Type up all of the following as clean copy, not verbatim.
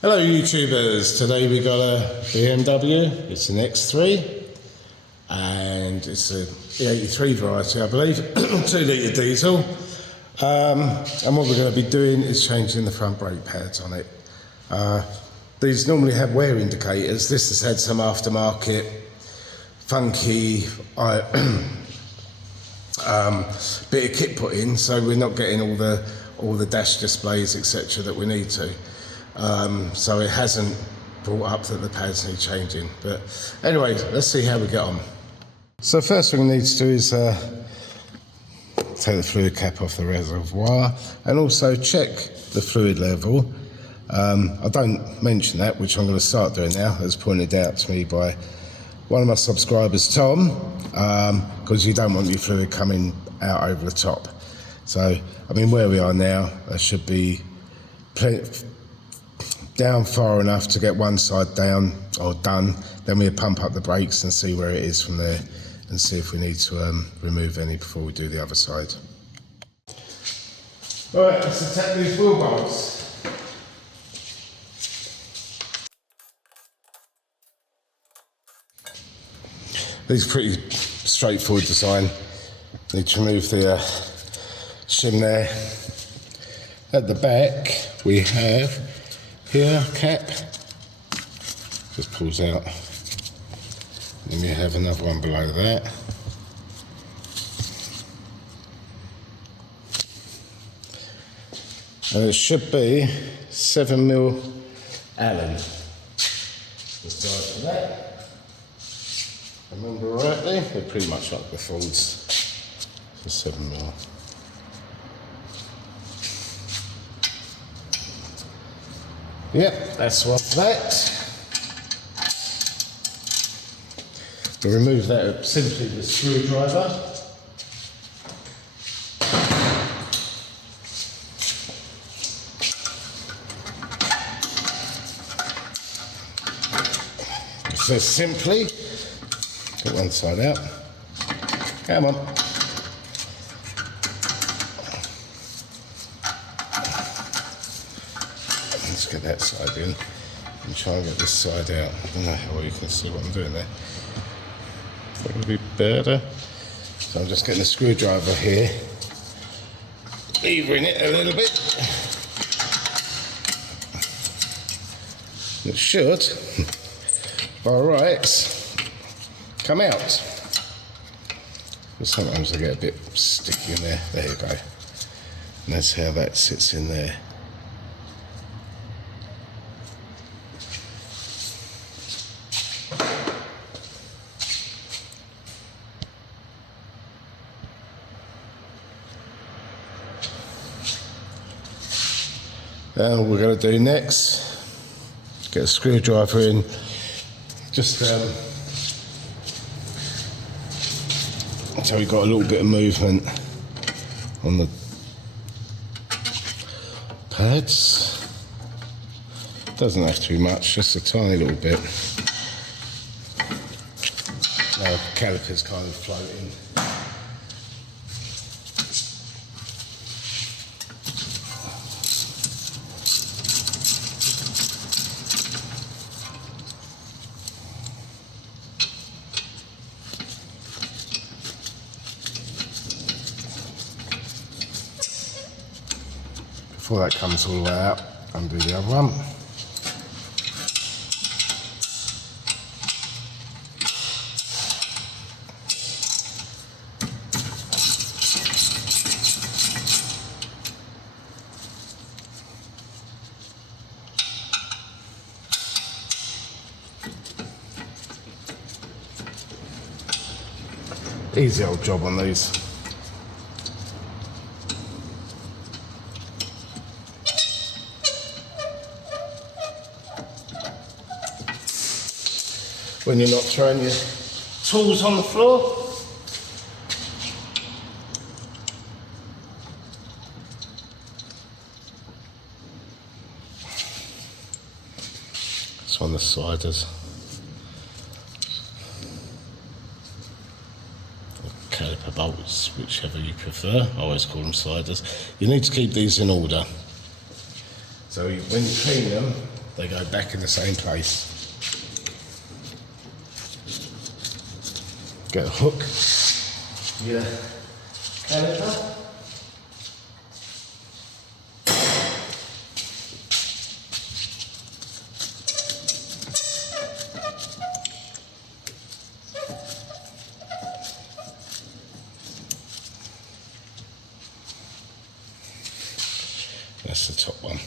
Hello YouTubers, today we got a BMW, it's an X3 and it's a E83 variety I believe, 2 litre diesel, and what we're going to be doing is changing the front brake pads on it. These normally have wear indicators. This has had some aftermarket funky bit of kit put in, so we're not getting all the dash displays etc that we need to. So it hasn't brought up that the pads need changing. But anyway, let's see how we get on. So first thing we need to do is take the fluid cap off the reservoir and also check the fluid level. I don't mention that, which I'm going to start doing now, as pointed out to me by one of my subscribers, Tom, because you don't want your fluid coming out over the top. So, I mean, where we are now, there should be down far enough to get one side down or done. Then we pump up the brakes and see where it is from there and see if we need to remove any before we do the other side. Right, let's attack these wheel bolts. These are pretty straightforward design. Need to remove the shim there. At the back we have here cap, just pulls out. Then we have another one below that. And it should be 7mm Allen. The size for that. Remember rightly, they're pretty much like the Fords. So 7mm. Yep, that's one for that. We'll remove that simply with a screwdriver. So simply, get one side out. Come on. Let's get that side in and try and get this side out. I don't know how well you can see what I'm doing there. That would be better. So I'm just getting the screwdriver here, levering it a little bit. It should, by rights, come out. But sometimes they get a bit sticky in there. There you go. And that's how that sits in there. And what we're going to do next, get a screwdriver in, just so we've got a little bit of movement on the pads. Doesn't have to be much, just a tiny little bit. Now the caliper's kind of floating. Before that comes all the way out, undo the other one. Easy old job on these. When you're not throwing your tools on the floor. It's one of the sliders. Caliper bolts, whichever you prefer. I always call them sliders. You need to keep these in order. So when you clean them, they go back in the same place. Get a hook. Yeah. Caliper. That's the top one.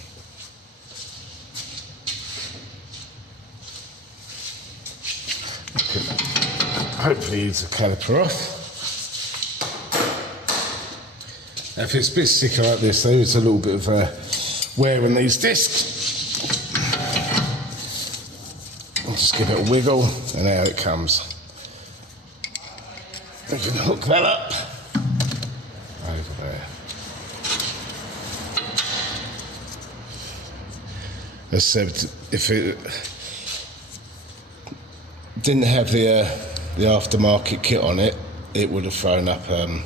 Hopefully use the caliper off. If it's a bit thicker like this, there is a little bit of wear on these discs. I'll just give it a wiggle, and out it comes. We can hook that up over there. As I said, if it didn't have the aftermarket kit on it, it would have thrown up a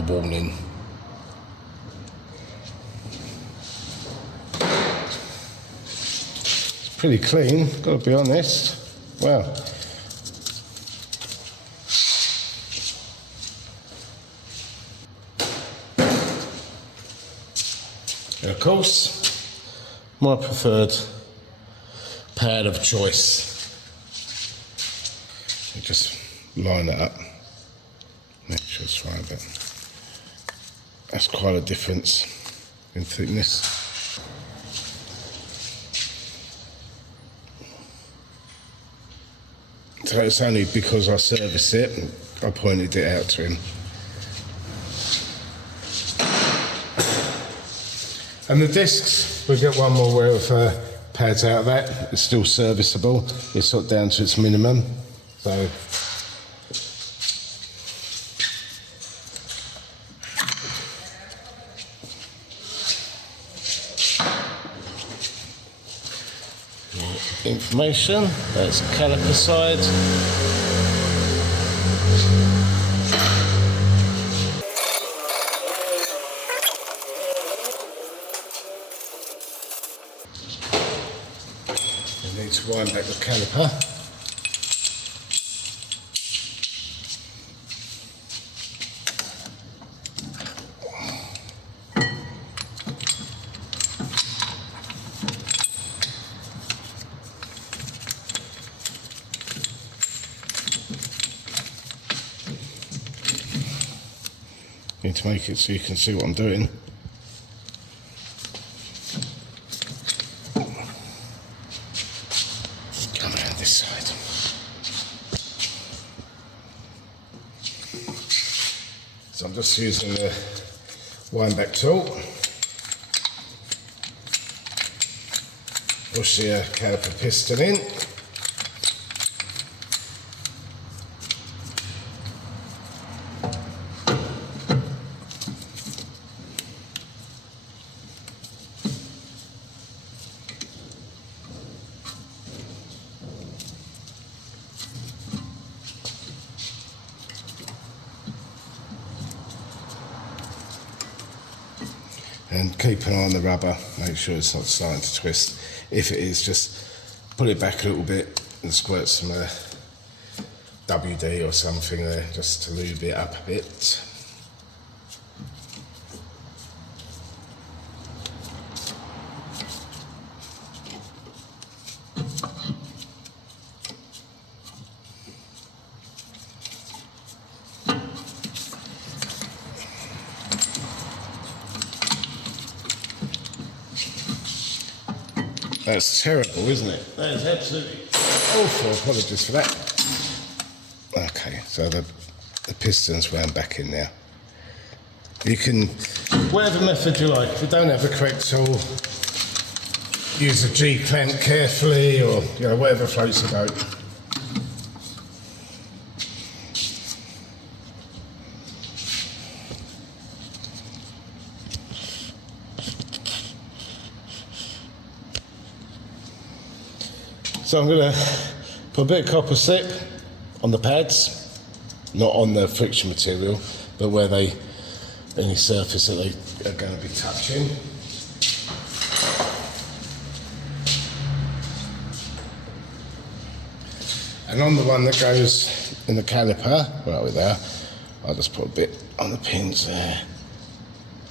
warning. It's pretty clean, got to be honest. Wow. And of course, my preferred pad of choice. You just line that up, make sure it's right, but that's quite a difference in thickness. So it's only because I serviced it, I pointed it out to him. And the discs, we get one more wear of pads out of that. It's still serviceable. It's not down to its minimum. So information, that's caliper side. You need to wind back the caliper. Need to make it so you can see what I'm doing. Come around this side. So I'm just using the wind back tool. Push the caliper piston in. And keep an eye on the rubber, make sure it's not starting to twist. If it is, just pull it back a little bit and squirt some WD or something there, just to lube it up a bit. That's terrible, isn't it? That is absolutely awful. Apologies for that. Okay, so the piston's wound back in there. You can, whatever method you like. If you don't have the correct tool, use a G-clamp carefully, or whatever floats your boat. So I'm going to put a bit of copper slip on the pads, not on the friction material, but where any surface that they are going to be touching. And on the one that goes in the caliper, right with there, I'll just put a bit on the pins there,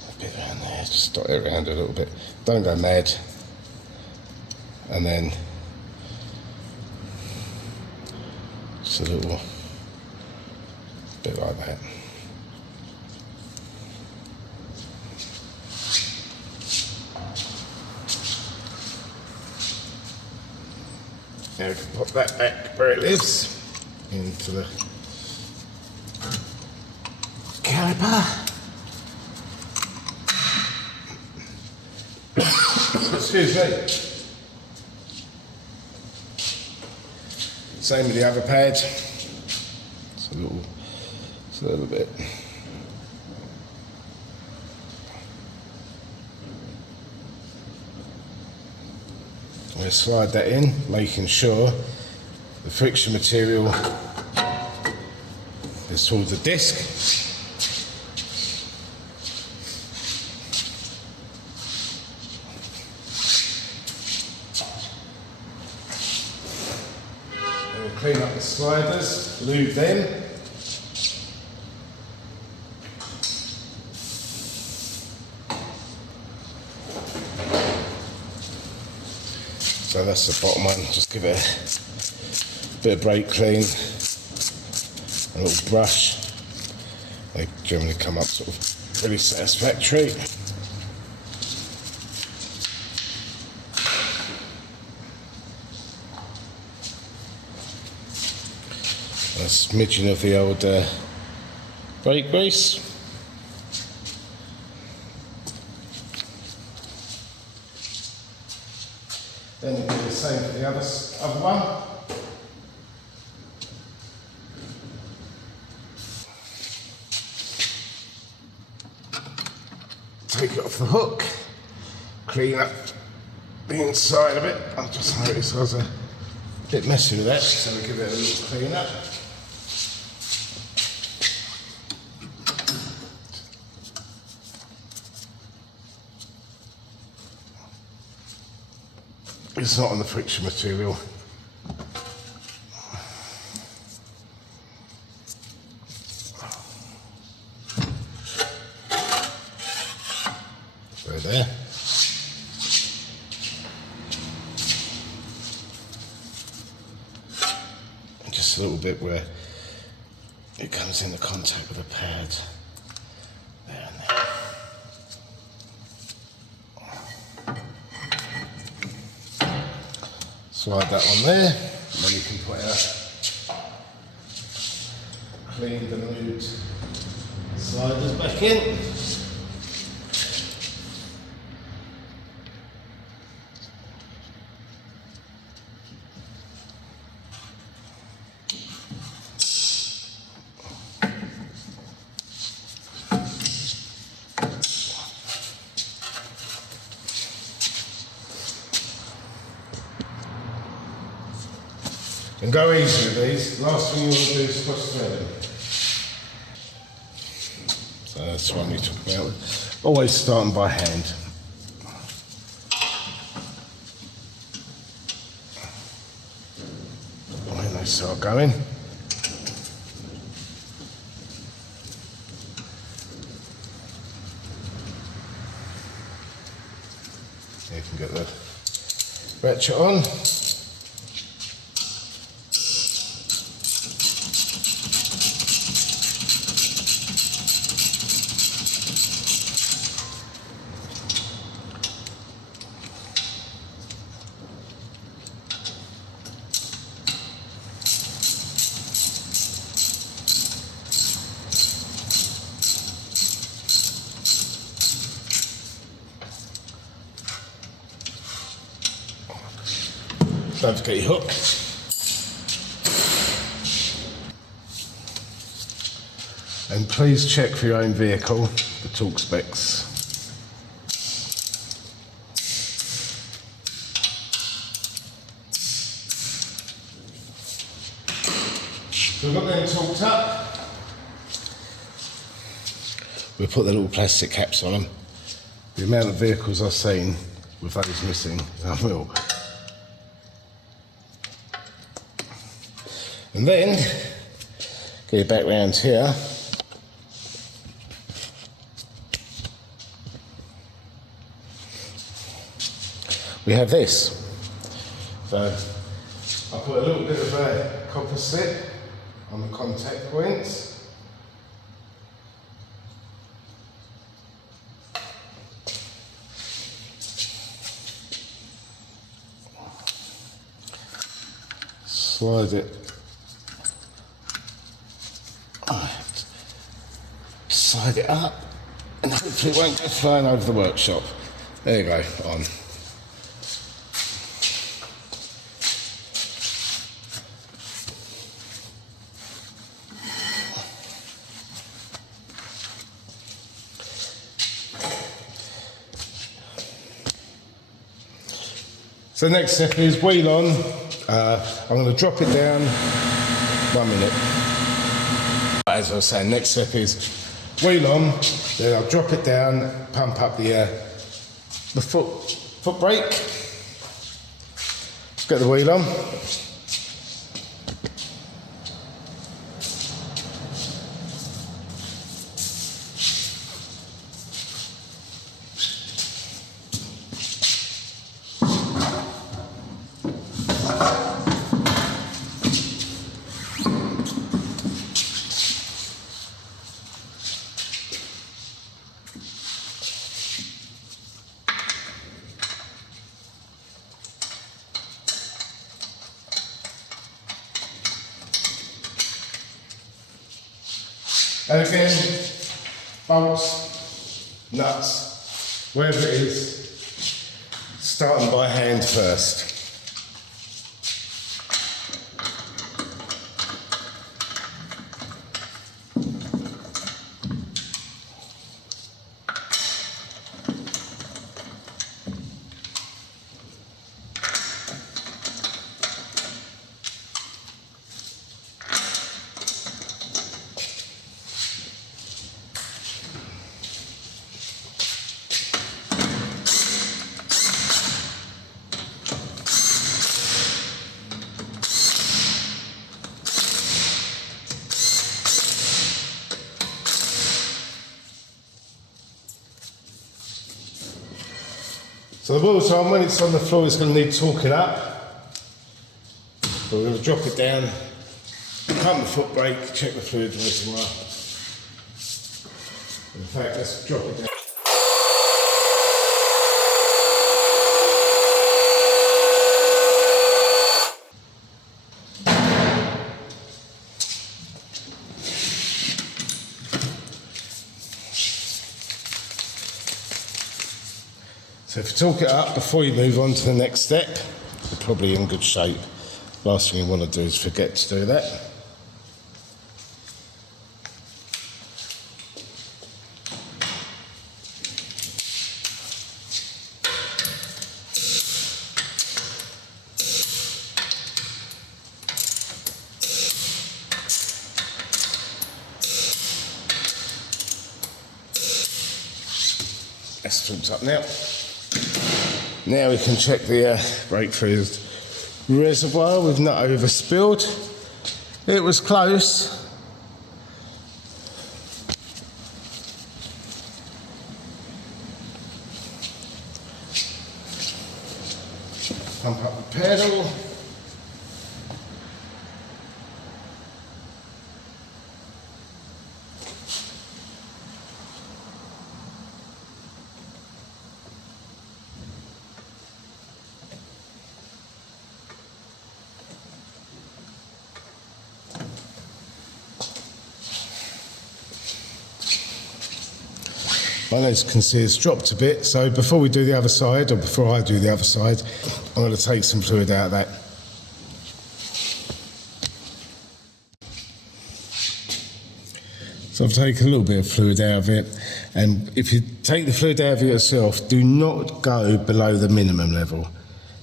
a bit around there, just dot it around a little bit. Don't go mad. And then just a little bit like that. Now we can pop that back where it lives into the caliper. Excuse me. Same with the other pad. It's a little bit. We'll slide that in, making sure the friction material is towards the disc. And we'll clean up the sliders, lube them. So that's the bottom one, just give it a bit of brake clean, a little brush. They generally come up sort of really satisfactory. A smidgen of the old brake grease. Then we'll do the same for the other one. Take it off the hook, clean up the inside of it. I just noticed I was a bit messy with that, so we'll give it a little clean up. It's not on the friction material. So there. And just a little bit where it comes into contact with the pad. There and there. Slide that on there, and then you can put our cleaned and lubed sliders back in. And go easy with these. Last thing you want to do is cross-thread them. So that's one we talk about. Always starting by hand. When they start going. You can get the ratchet on. Don't forget your hook. And please check for your own vehicle the torque specs. So we've got them torqued up. We'll put the little plastic caps on them. The amount of vehicles I've seen with those missing is unreal. And then, get it back round here. We have this. So I put a little bit of a copper slip on the contact points. Slide it. Slide it up, and hopefully it won't go flying over the workshop. There you go, on. So the next step is wheel on. I'm going to drop it down. 1 minute. As I was saying, next step is wheel on. Then I'll drop it down, pump up the foot brake. Let's get the wheel on. And again, bolts, nuts, wherever it is, starting by hand first. So the wheel's on. When it's on the floor, it's going to need torquing up. So we're going to drop it down, pump the foot brake, check the fluid reservoir. In fact, let's drop it down. So if you torque it up before you move on to the next step, you're probably in good shape. Last thing you want to do is forget to do that. That's torqued up now. Now we can check the brake fluid reservoir. We've not overspilled. It was close. Pump up the pedal. As you can see, it's dropped a bit, so before we do the other side, or before I do the other side, I'm going to take some fluid out of that. So I've taken a little bit of fluid out of it, and if you take the fluid out of it yourself, do not go below the minimum level,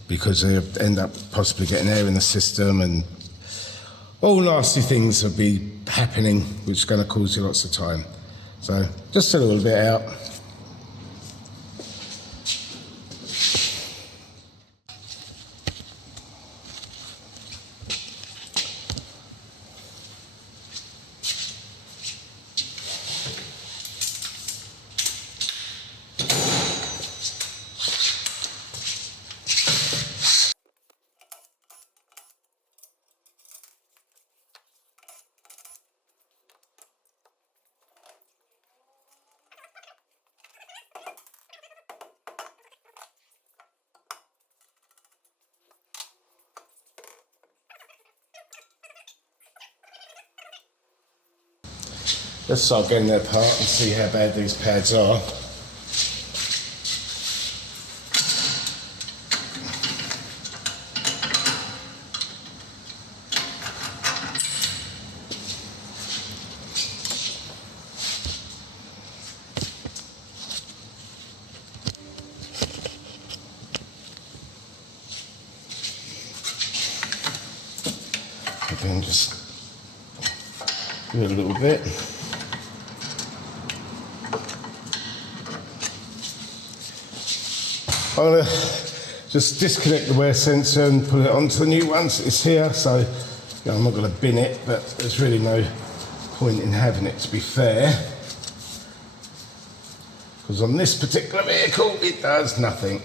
because you'll end up possibly getting air in the system, and all nasty things will be happening, which is going to cause you lots of time. So just a little bit out. Let's start getting that apart and see how bad these pads are. Again, just give it a little bit. I'm going to just disconnect the wear sensor and put it onto the new one. It's here, so you know, I'm not going to bin it, but there's really no point in having it, to be fair, because on this particular vehicle it does nothing.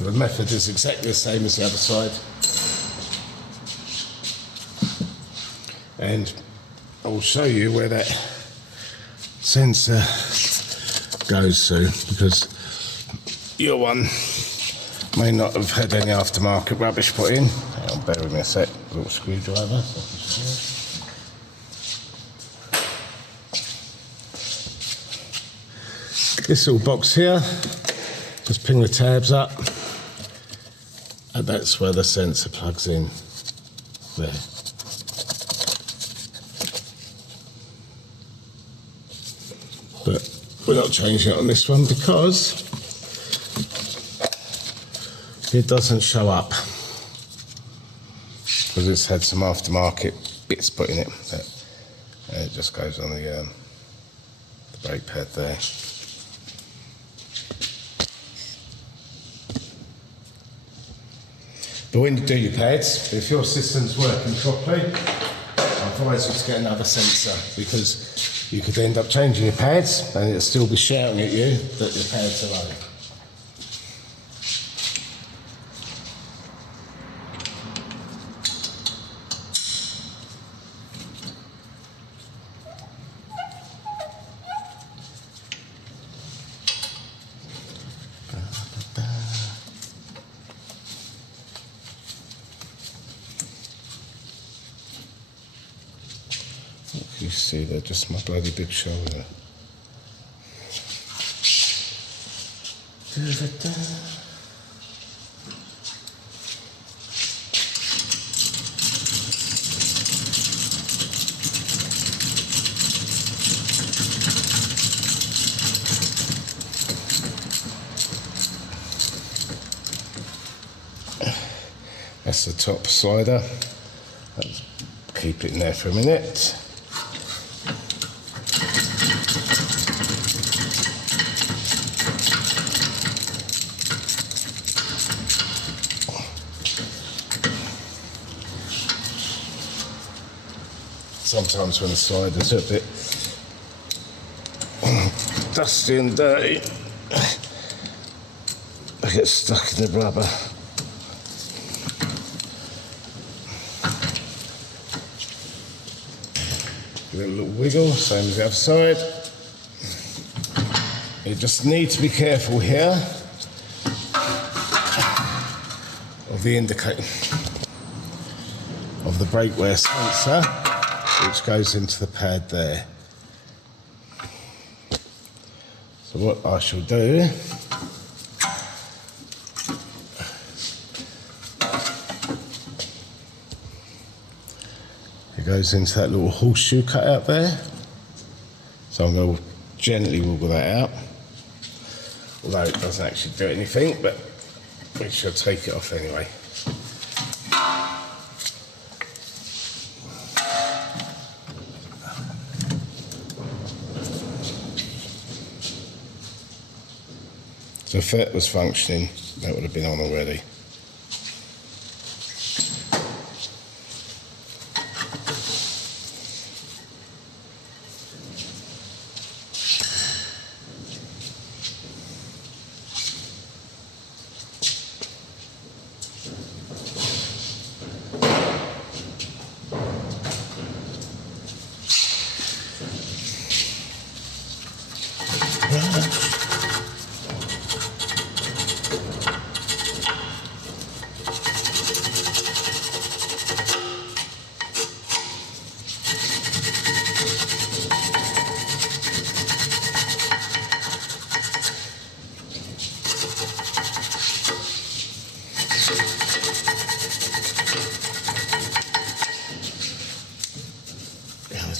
The method is exactly the same as the other side, and I will show you where that sensor goes to, because your one may not have had any aftermarket rubbish put in. Hang on, bear with me a sec, a little screwdriver. This little box here, just ping the tabs up. And that's where the sensor plugs in, there. But we're not changing it on this one because it doesn't show up, because it's had some aftermarket bits put in it. And it just goes on the brake pad there. But when you do your pads, if your system's working properly, I advise you to get another sensor, because you could end up changing your pads and it'll still be shouting at you that your pads are low. You see, they're just my bloody big shoulder. That's the top slider. Let's keep it in there for a minute. Sometimes when the slider's a bit dusty and dirty, I get stuck in the rubber. Give it a little wiggle, same as the other side. You just need to be careful here of the indicator of the brake wear sensor, which goes into the pad there. So what I shall do, it goes into that little horseshoe cut out there. So I'm going to gently wiggle that out, although it doesn't actually do anything, but we shall take it off anyway. So if that was functioning, that would have been on already.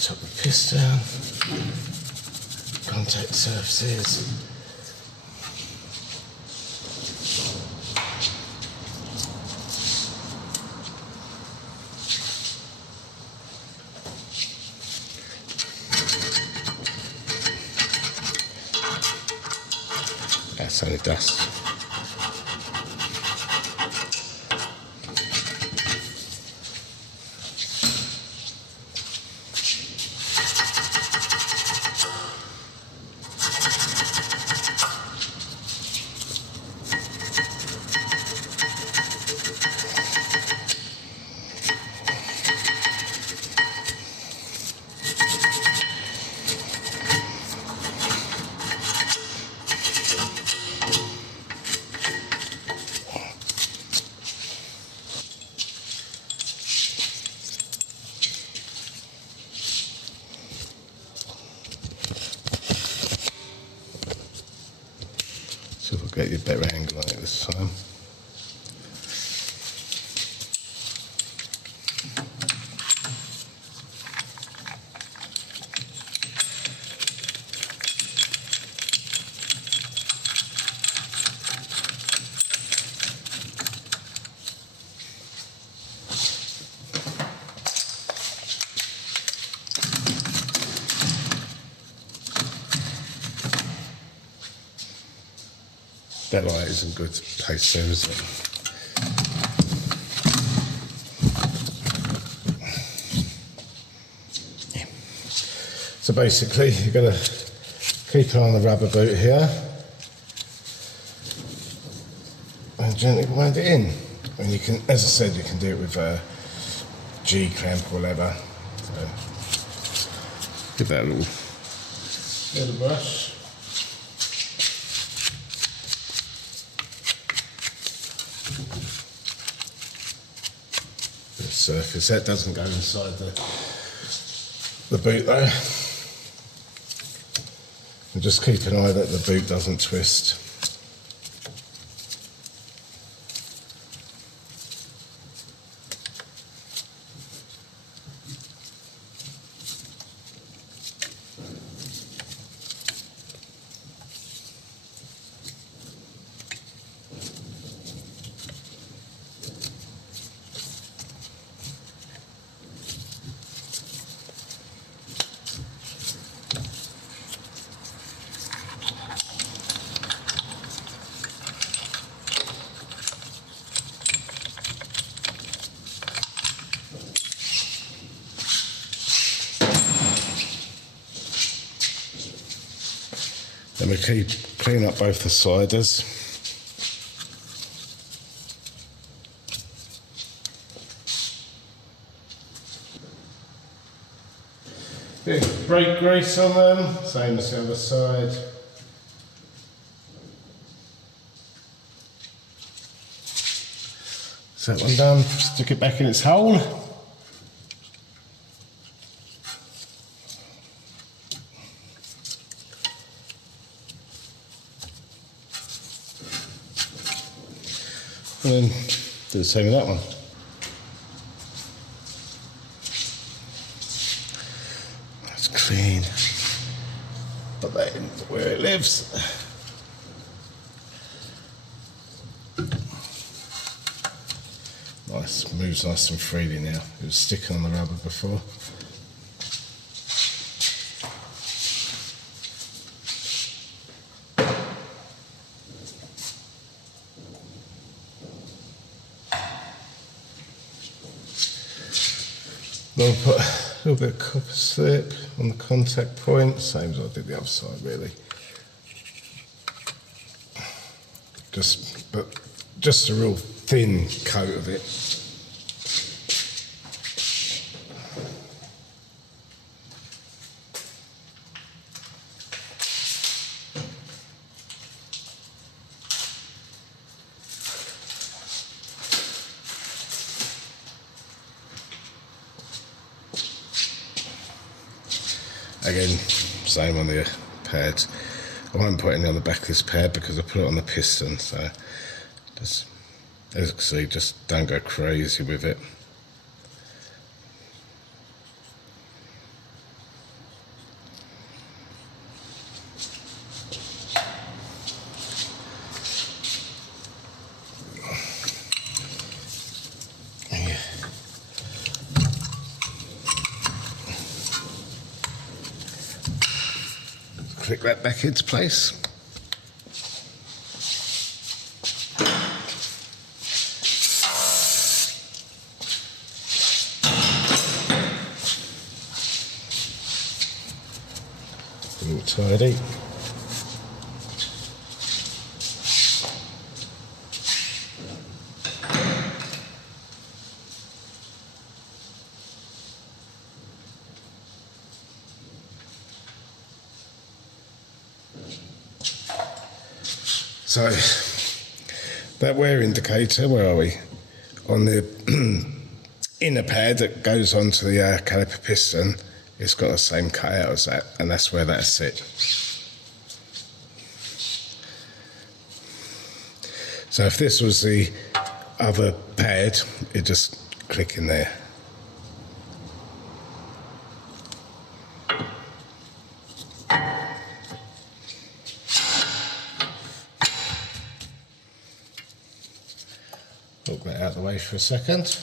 Top of piston, contact surfaces. That's only dust. So we'll get you a better angle on it this time. That light isn't good place there, is it? Yeah. So basically, you've got to keep an eye on the rubber boot here and gently wind it in. And you can, as I said, you can do it with a G clamp or lever. So give that a little brush. Surface that doesn't go inside the boot though, and just keep an eye that the boot doesn't twist. Then we clean up both the sliders. Bit of brake grease on them, same as the other side. So that one done, stick it back in its hole. And then do the same with that one. That's clean. Put that in where it lives. Nice, moves nice and freely now. It was sticking on the rubber before. I'll put a little bit of copper slip on the contact point, same as I did the other side really. Just a real thin coat of it. Again, same on the pads. I won't put any on the back of this pad because I put it on the piston, so just, as you can see, just don't go crazy with it. Click that back into place. All tidy. So that wear indicator, where are we? On the inner pad that goes onto the caliper piston, it's got the same cutout as that, and that's where that sits. So if this was the other pad, it just click in there. Look that out of the way for a second.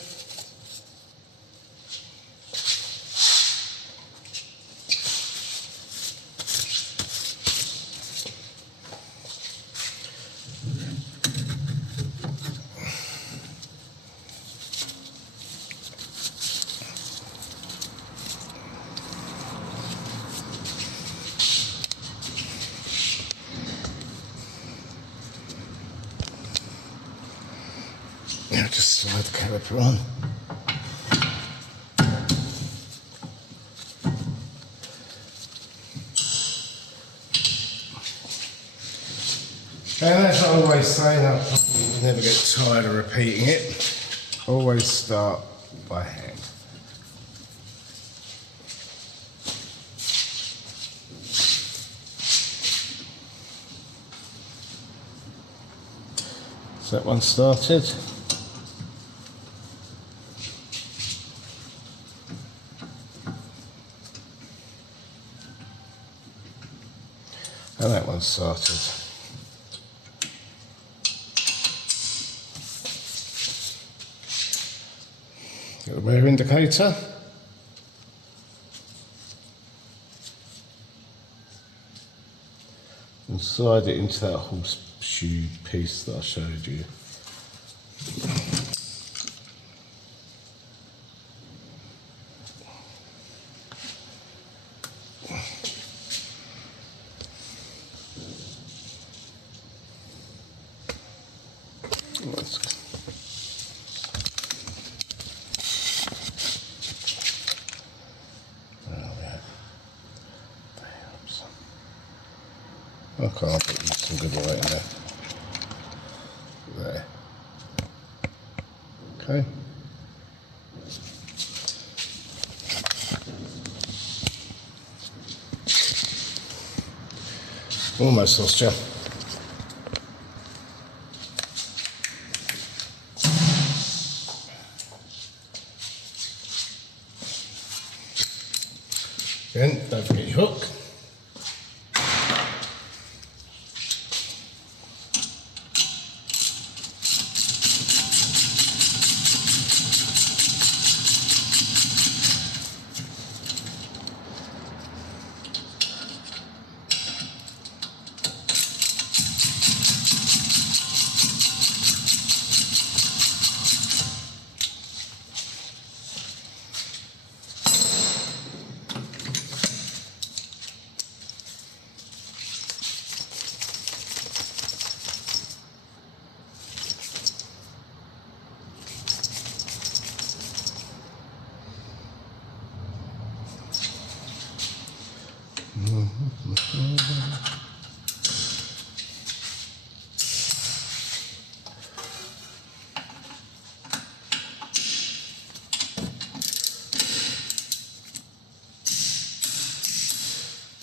Now just slide the caliper on. And as I always say, and I'll probably never get tired of repeating it, always start by hand. So that one started. And that one started. Get the wear indicator. And slide it into that horseshoe piece that I showed you. Okay, I'll put some good light in there. There. Okay. Almost lost you. Again, don't forget your hook.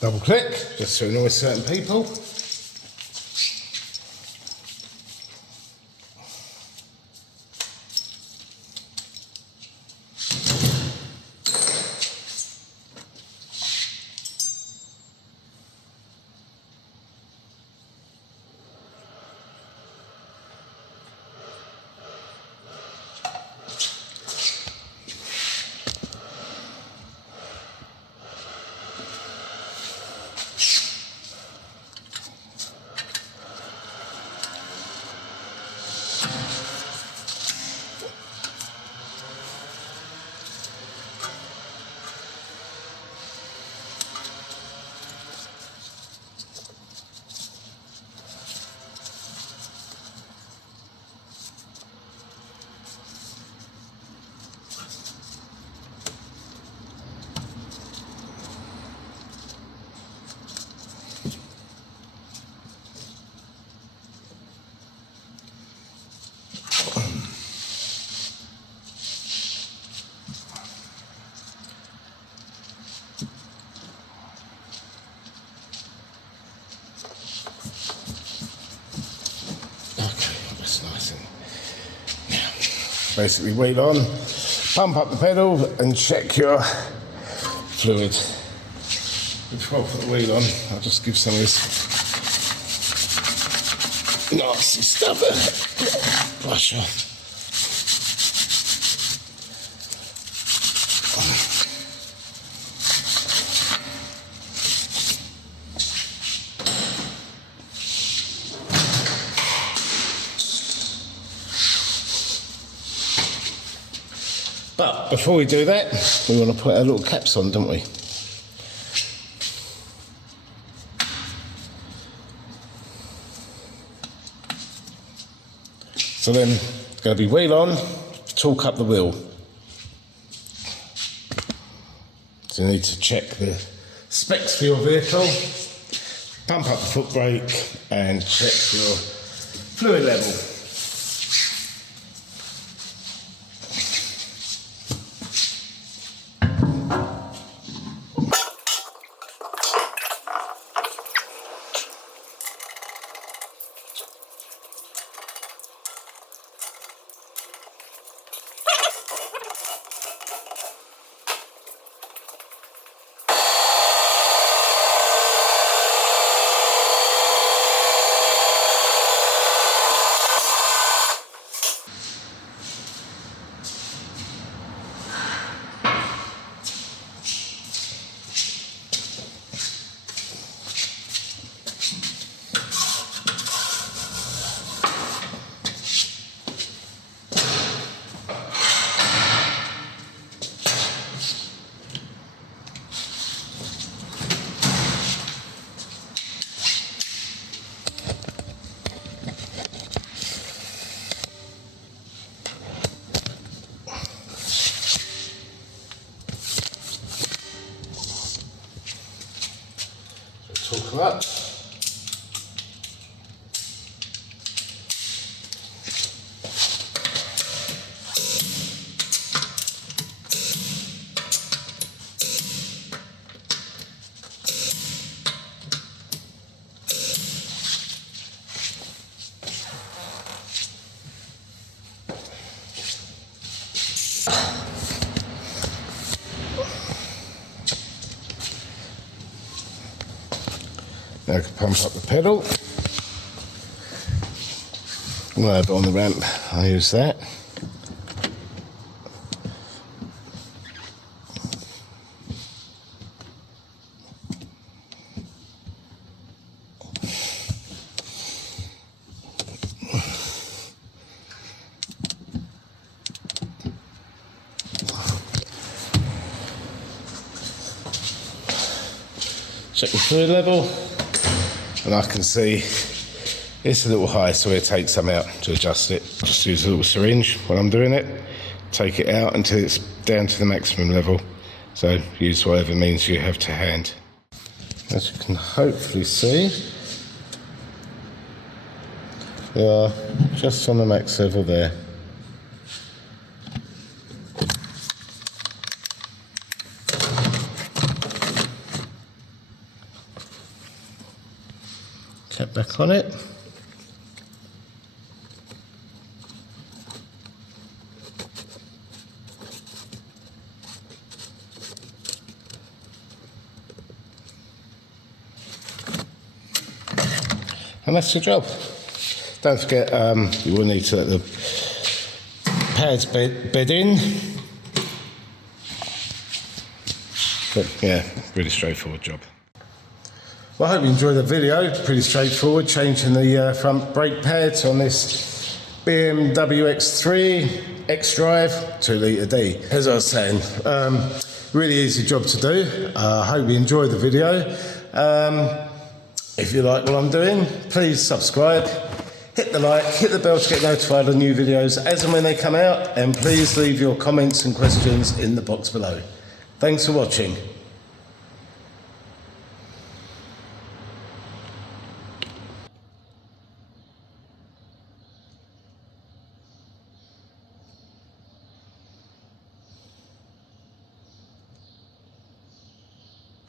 Double click, just to annoy certain people. Basically wheel on, pump up the pedal and check your fluid. Before I put the wheel on, I'll just give some of this nasty stuff a brush off. But before we do that, we want to put our little caps on, don't we? So then, it's going to be wheel on, torque up the wheel. So you need to check the specs for your vehicle, pump up the foot brake and check your fluid level. Torque her up. Now I can pump up the pedal. When I have it on the ramp, I use that. Check the fluid level, and I can see it's a little high, so we'll take some out to adjust it. Just use a little syringe when I'm doing it, take it out until it's down to the maximum level. So use whatever means you have to hand. As you can hopefully see, we are just on the max level there. cap on it. And that's the job. Don't forget, you will need to let the pads bed in. But yeah, really straightforward job. Well, I hope you enjoyed the video. Pretty straightforward, changing the front brake pads on this BMW X3 X-Drive 2 litre D. As I was saying, really easy job to do. I hope you enjoyed the video. If you like what I'm doing, please subscribe, hit the like, hit the bell to get notified of new videos as and when they come out, and please leave your comments and questions in the box below. Thanks for watching.